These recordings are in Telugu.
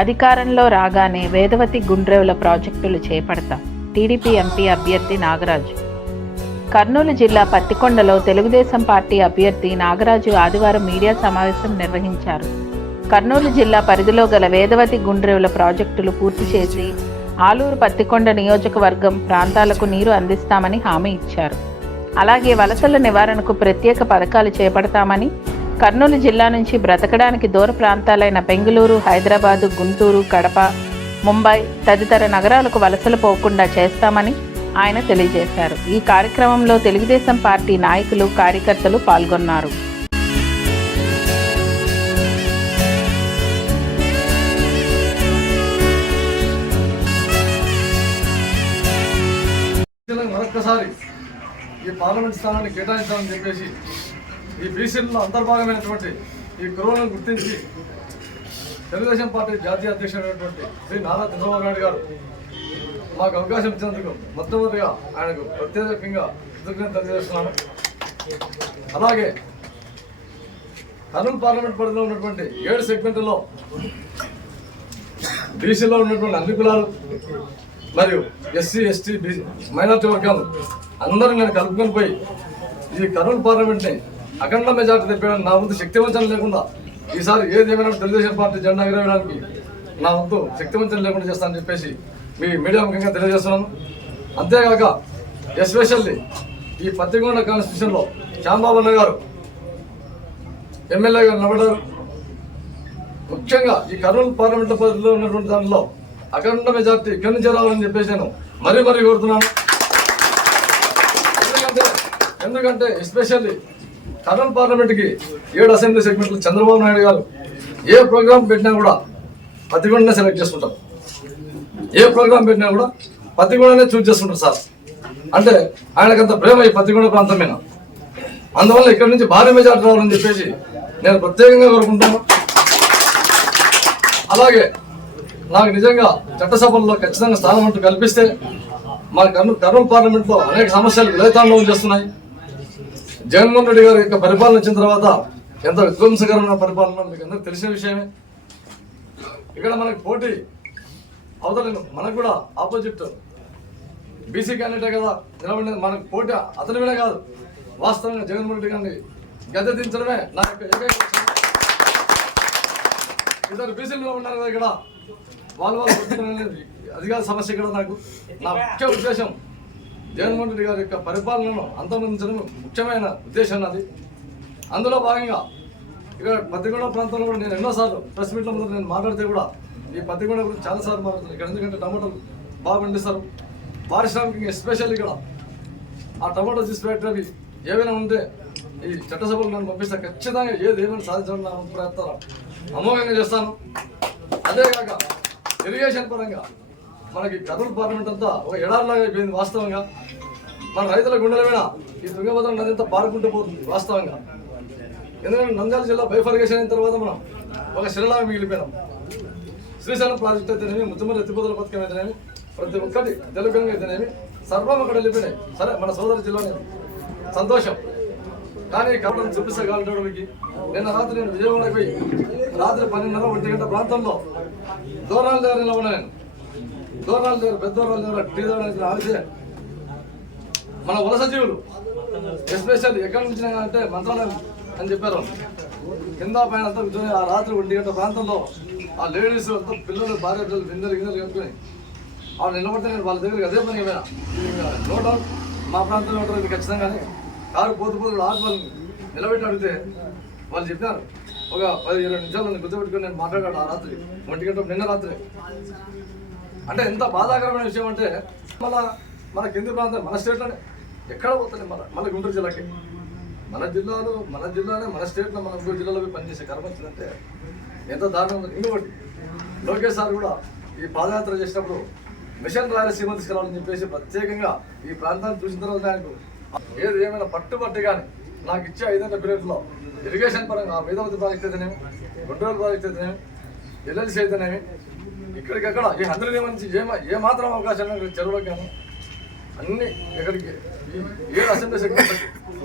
అధికారంలో రాగానే వేదవతి గుండ్రేవుల ప్రాజెక్టులు చేపడతాం. టీడీపీ ఎంపీ అభ్యర్థి నాగరాజు. కర్నూలు జిల్లా పత్తికొండలో తెలుగుదేశం పార్టీ అభ్యర్థి నాగరాజు ఆదివారం మీడియా సమావేశం నిర్వహించారు. కర్నూలు జిల్లా పరిధిలో గల వేదవతి గుండ్రేవుల ప్రాజెక్టులు పూర్తి చేసి ఆలూరు పత్తికొండ నియోజకవర్గం ప్రాంతాలకు నీరు అందిస్తామని హామీ ఇచ్చారు. అలాగే వలసల నివారణకు ప్రత్యేక పథకాలు చేపడతామని, కర్నూలు జిల్లా నుంచి బ్రతకడానికి దూర ప్రాంతాలైన బెంగళూరు, హైదరాబాదు, గుంటూరు, కడప, ముంబై తదితర నగరాలకు వలసలు పోకుండా చేస్తామని ఆయన తెలియజేశారు. ఈ కార్యక్రమంలో తెలుగుదేశం పార్టీ నాయకులు, కార్యకర్తలు పాల్గొన్నారు. మరొక్కసారి ఈ పార్లమెంట్ స్థానాన్ని కేటాయించాలని చెప్పేసి ఈ బీసీలలో అంతర్భాగమైనటువంటి ఈ కురువులను గుర్తించి తెలుగుదేశం పార్టీ జాతీయ అధ్యక్షుడైనటువంటి శ్రీ నారా చంద్రబాబు నాయుడు గారు మాకు అవకాశం ఇచ్చినందుకు మొట్టమొదటిగా ఆయనకు ప్రత్యేకంగా కృతజ్ఞతలు తెలియజేస్తున్నాను. అలాగే కర్నూలు పార్లమెంట్ పరిధిలో ఉన్నటువంటి 7 సెగ్మెంట్లలో బీసీలో ఉన్నటువంటి అన్ని కులాలు మరియు ఎస్సీ, ఎస్టీ, మైనార్టీ వర్గాలు అందరూ నేను కలుపుకొని పోయి ఈ కర్నూలు పార్లమెంట్ని అఖండ మెజార్టీ తెప్పేయడానికి నా వంతు శక్తివంచన లేకుండా ఈసారి ఏదేమైనా తెలుగుదేశం పార్టీ జెండా ఎగరవేయడానికి నా వంతు శక్తివంచన లేకుండా చేస్తానని చెప్పేసి మీ మీడియా ముఖ్యంగా తెలియజేస్తున్నాను. అంతేకాక ఎస్పెషల్లీ ఈ పత్తికొండ కాన్స్టిట్యూషన్లో శ్యాంబాబు అన్న గారు ఎమ్మెల్యేగా నిలబడ్డారు. ముఖ్యంగా ఈ కర్నూలు పార్లమెంట్ పరిధిలో ఉన్నటువంటి దానిలో అఖండ మెజార్టీ ఇక్కడి నుంచి రావాలని చెప్పేసి నేను మరీ కోరుతున్నాను. ఎందుకంటే ఎస్పెషల్లీ కర్నూలు పార్లమెంట్కి 7 అసెంబ్లీ సెగ్మెంట్లు చంద్రబాబు నాయుడు గారు ఏ ప్రోగ్రాం పెట్టినా కూడా పత్తికొండనే సెలెక్ట్ చేసుకుంటారు. ఏ ప్రోగ్రాం పెట్టినా కూడా పత్తికొండనే చూజ్ చేసుకుంటారు సార్. అంటే ఆయనకంత ప్రేమ ఈ పత్తికొండ ప్రాంతం మీద. అందువల్ల ఇక్కడి నుంచి భారీ మెజార్టీ రావాలని చెప్పేసి నేను ప్రత్యేకంగా కోరుకుంటాను. అలాగే నాకు నిజంగా చట్టసభల్లో ఖచ్చితంగా స్థానం అంటూ కల్పిస్తే మా కర్నూలు పార్లమెంట్లో అనేక సమస్యలు విలయతాండవం చేస్తున్నాయి. జగన్మోహన్ రెడ్డి గారి యొక్క పరిపాలన వచ్చిన తర్వాత ఎంతో విధ్వంసకరమైన పరిపాలన మీకు అందరికీ తెలిసిన విషయమే. ఇక్కడ మనకి పోటీ అవతల మనకు కూడా ఆపోజిట్ బీసీ క్యాండిడేటే కదా నిలబడినది. మనకు పోటీ అతని మీద కాదు, వాస్తవంగా జగన్మోహన్ రెడ్డి గారిని గద్దె దించడమే నా యొక్క ఏకైక. ఇద్దరు బీసీలు ఉన్నారు కదా ఇక్కడ, వాళ్ళు అది కాదు సమస్య. ఇక్కడ నాకు నా ముఖ్య ఉద్దేశం జగన్మోహన్ రెడ్డి గారి యొక్క పరిపాలనను అంతమొందించడం ముఖ్యమైన ఉద్దేశం అది. అందులో భాగంగా ఇక్కడ పత్తికొండ ప్రాంతంలో కూడా నేను ఎన్నోసార్లు ప్రెస్ మీట్ల ముందు నేను మాట్లాడితే కూడా ఈ పత్తికొండ గురించి చాలాసార్లు మాట్లాడుతున్నాను. ఇక్కడ ఎందుకంటే టమాటోలు బాగా పండిస్తారు, పారిశ్రామికంగా ఎస్పెషల్ ఇక్కడ ఆ టమాటో జ్యూస్ ఫ్యాక్టరీ ఏవైనా ఉంటే ఈ చట్టసభలు నన్ను పంపిస్తే ఖచ్చితంగా ఏమైనా సాధించాలని నా ప్రయత్నాలు అమోఘంగా చేస్తాను. అదేకాక ఇరిగేషన్ పరంగా మనకి కర్నూలు పార్లమెంట్ అంతా ఒక ఎడారిలాగా అయిపోయింది. వాస్తవంగా మన రైతుల గుండెల మీద ఈ తుంగభద్ర నది అంతా పారుకుంటూ పోతుంది వాస్తవంగా. ఎందుకంటే నంద్యాల జిల్లా బైఫర్గేషన్ అయిన తర్వాత మనం ఒక శిలలాగా మిగిలిపోయినాం. శ్రీశైలం ప్రాజెక్ట్ అయితేనేమి, ముత్తుమర్రి ఎత్తిపోతల పథకం అయితేనేమి, ప్రతి ఒక్కటి తెలుగుగా అయితేనేమి సర్వం అక్కడ వెళ్ళిపోయినాయి. సరే మన సోదర జిల్లానే సంతోషం. కానీ కాబట్టి చూపిస్తా కావాలంటే నిన్న రాత్రి నేను విజయవాడకి పోయి రాత్రి 12:30 గంట ప్రాంతంలో దూరాల దగ్గర నిలబడినా. నేను దూరాల దగ్గర పెద్ద దూరాల దగ్గర టీ దగ్గర ఆడితే మన వలస జీవులు ఎస్పెషల్లీ ఎక్కడి నుంచి అంటే మంత్రాలయం అని చెప్పారు. కింద పైన అంతా కూర్చొని ఆ రాత్రి 1 గంట ప్రాంతంలో ఆ లేడీస్ అంతా పిల్లలు, భార్య పిల్లలు గింజలు కట్టుకుని వాళ్ళు నిలబడితే నేను వాళ్ళ దగ్గరికి అదే పని పోయినా. నో డౌట్ మా ప్రాంతంలో ఉంటుంది ఖచ్చితంగానే. కారు పోతు ఆత్మలు నిలబెట్టి అడిగితే వాళ్ళు చెప్పినారు ఒక 10-20 నిమిషాలు గుర్తుపెట్టుకుని నేను మాట్లాడాను. ఆ రాత్రి 1 గంట నిన్న రాత్రి. అంటే ఎంత బాధాకరమైన విషయం అంటే మన కింది ప్రాంతం మన స్టేట్లోనే ఎక్కడ పోతుంది మళ్ళీ గుంటూరు జిల్లాకి. మన జిల్లానే మన స్టేట్లో మన ఇంకో జిల్లాలో పనిచేసే కర్మ వచ్చిందంటే ఎంత దారుణం. ఇంకొకటి లోకేష్ సార్ కూడా ఈ పాదయాత్ర చేసినప్పుడు మిషన్ రాయలసీమ తీసుకురావాలని చెప్పేసి ప్రత్యేకంగా ఈ ప్రాంతాన్ని చూసిన తర్వాత ఆయనకు ఏమైనా పట్టుబట్టి కానీ నాకు ఇచ్చే 5 గంటల పీరియడ్లో ఇరిగేషన్ పరంగా వేదవతి ప్రాజెక్ట్ అయితేనేమి, గుంటూరు ప్రాజెక్ట్ అయితేనేమి, ఎల్ఎల్సీ అయితేనేమి, ఇక్కడికక్కడ ఈ 100 నుంచి ఏ మాత్రం అవకాశం చెరువులకు కానీ అన్ని ఎక్కడికి ఈ 7 అసెంబ్లీ సెగ్మెంట్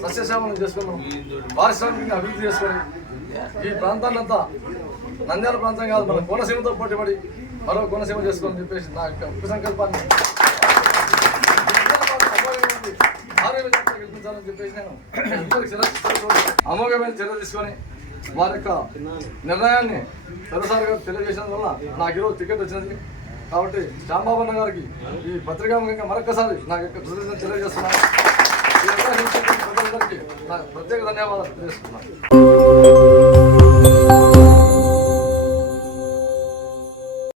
సస్యశ్యామలం చేసుకున్నాం. పారిశ్రామికంగా అభివృద్ధి చేసుకొని ఈ ప్రాంతాన్నంతా నంద్యాల ప్రాంతం కాదు మన కోనసీమతో పోటీపడి మరో కోనసీమ చేసుకోవాలని చెప్పేసి నా యొక్క ఉక్కు సంకల్పాన్ని గెలిపించాలని చెప్పేసి నేను అమోఘమైన చర్య తీసుకొని వారి యొక్క నిర్ణయాన్ని సరసారిగా తెలియజేసిన వల్ల నాకు ఈరోజు టికెట్ వచ్చినది. కాబట్టి శ్యాంబాబు అన్న గారికి ఈ పత్రికాముఖంగా మరొకసారి నా యొక్క కృతజ్ఞతలు తెలియజేస్తున్నాను. ఈ అవకాశం ఇచ్చినటువంటి ప్రజలందరికీ నా ప్రత్యేక ధన్యవాదాలు తెలియజేస్తున్నాను.